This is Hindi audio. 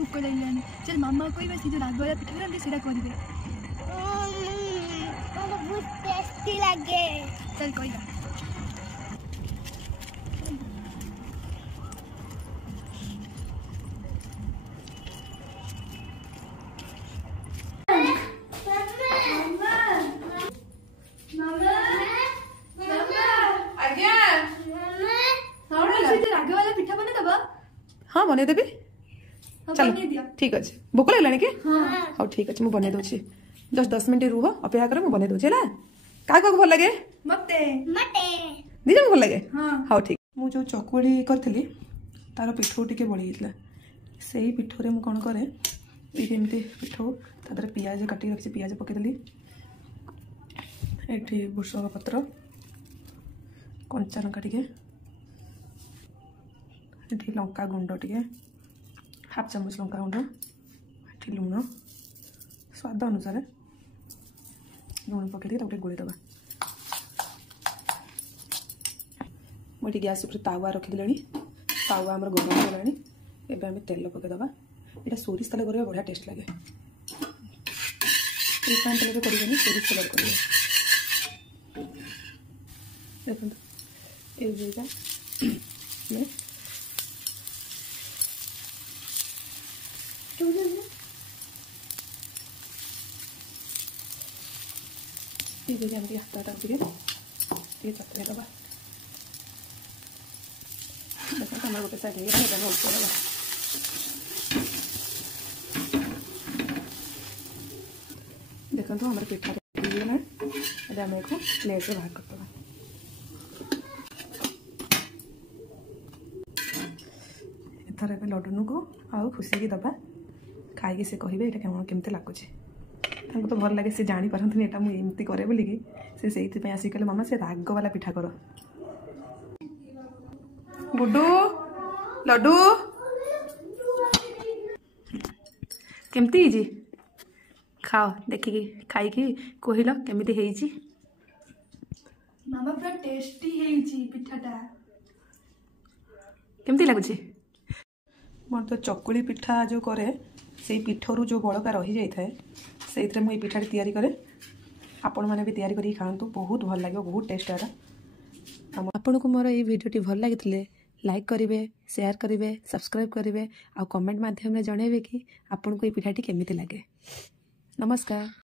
भोक लगे चल मामा कहवा से जो राग वाला पिठा करते सेटा करेंगे बहुत टेस्टी लगे चल कहवा हाँ बने देवी चल ठीक अच्छे भोक लगे कि हाँ ठीक अच्छे मुझे बने दूसरी जस्ट 10 मिनट रुह अपेक्षा कर मुझे बने दूसरी है क्या भल लगे मते दिज भल लगे हाँ ठीक मुझे चकुड़ी करी तार पिठू टे बड़ी से पिठू में कौन कै ये पिठू तादर पियाज काटिक रखी पियाज पकईदेली ये भुसंग पत्र कंचा लंका टे ये लंका गुंड टे हाफ चामच लंका गुंड ये लुण स्वाद अनुसार लुण पकई गोटे गोलीदबा मुझे गैस उपर तावा रखीदे तावा आम गरम होगा एवं आम तेल पकईदबा यहाँ सोरिष तेल कर बढ़िया टेस्ट लगे रिफाइन तेल करें सोरिष तेल करेंगे देखो ये हाथ टाक चतरे दबा देखो हमारे गोटे साइड देखो हमारे पिठा गला आम को प्लेट रे बाहर करदे एथर ए लड्डू को आउ खुशी दबा खाई से कहे यहाँ केमती लगुच तो भल लगे सी जानी पारती यहाँ मुझे एमती करे बोलिकी से आसिक कहले मामा से राग वाला पिठा कर गुड्डू लड्डू केमती जी खाओ देखिकी खाई कहल केमती मामा पूरा टेस्टी है पिठाटा केमती लगुच मोर तो चकुली पिठा जो करे से पिठरू जो बड़का रही जाए से मुझे पिठा तैयारी करे आपण मैंने भी तैयारी करी खातु बहुत भल लगे बहुत टेस्ट है आपन को मोर ये वीडियो भल लगी लाइक करेंगे शेयर करेंगे सब्सक्राइब करेंगे आ कमेंट माध्यम जनइबे कि आपन को ये पिठाटी केमिति लगे। नमस्कार।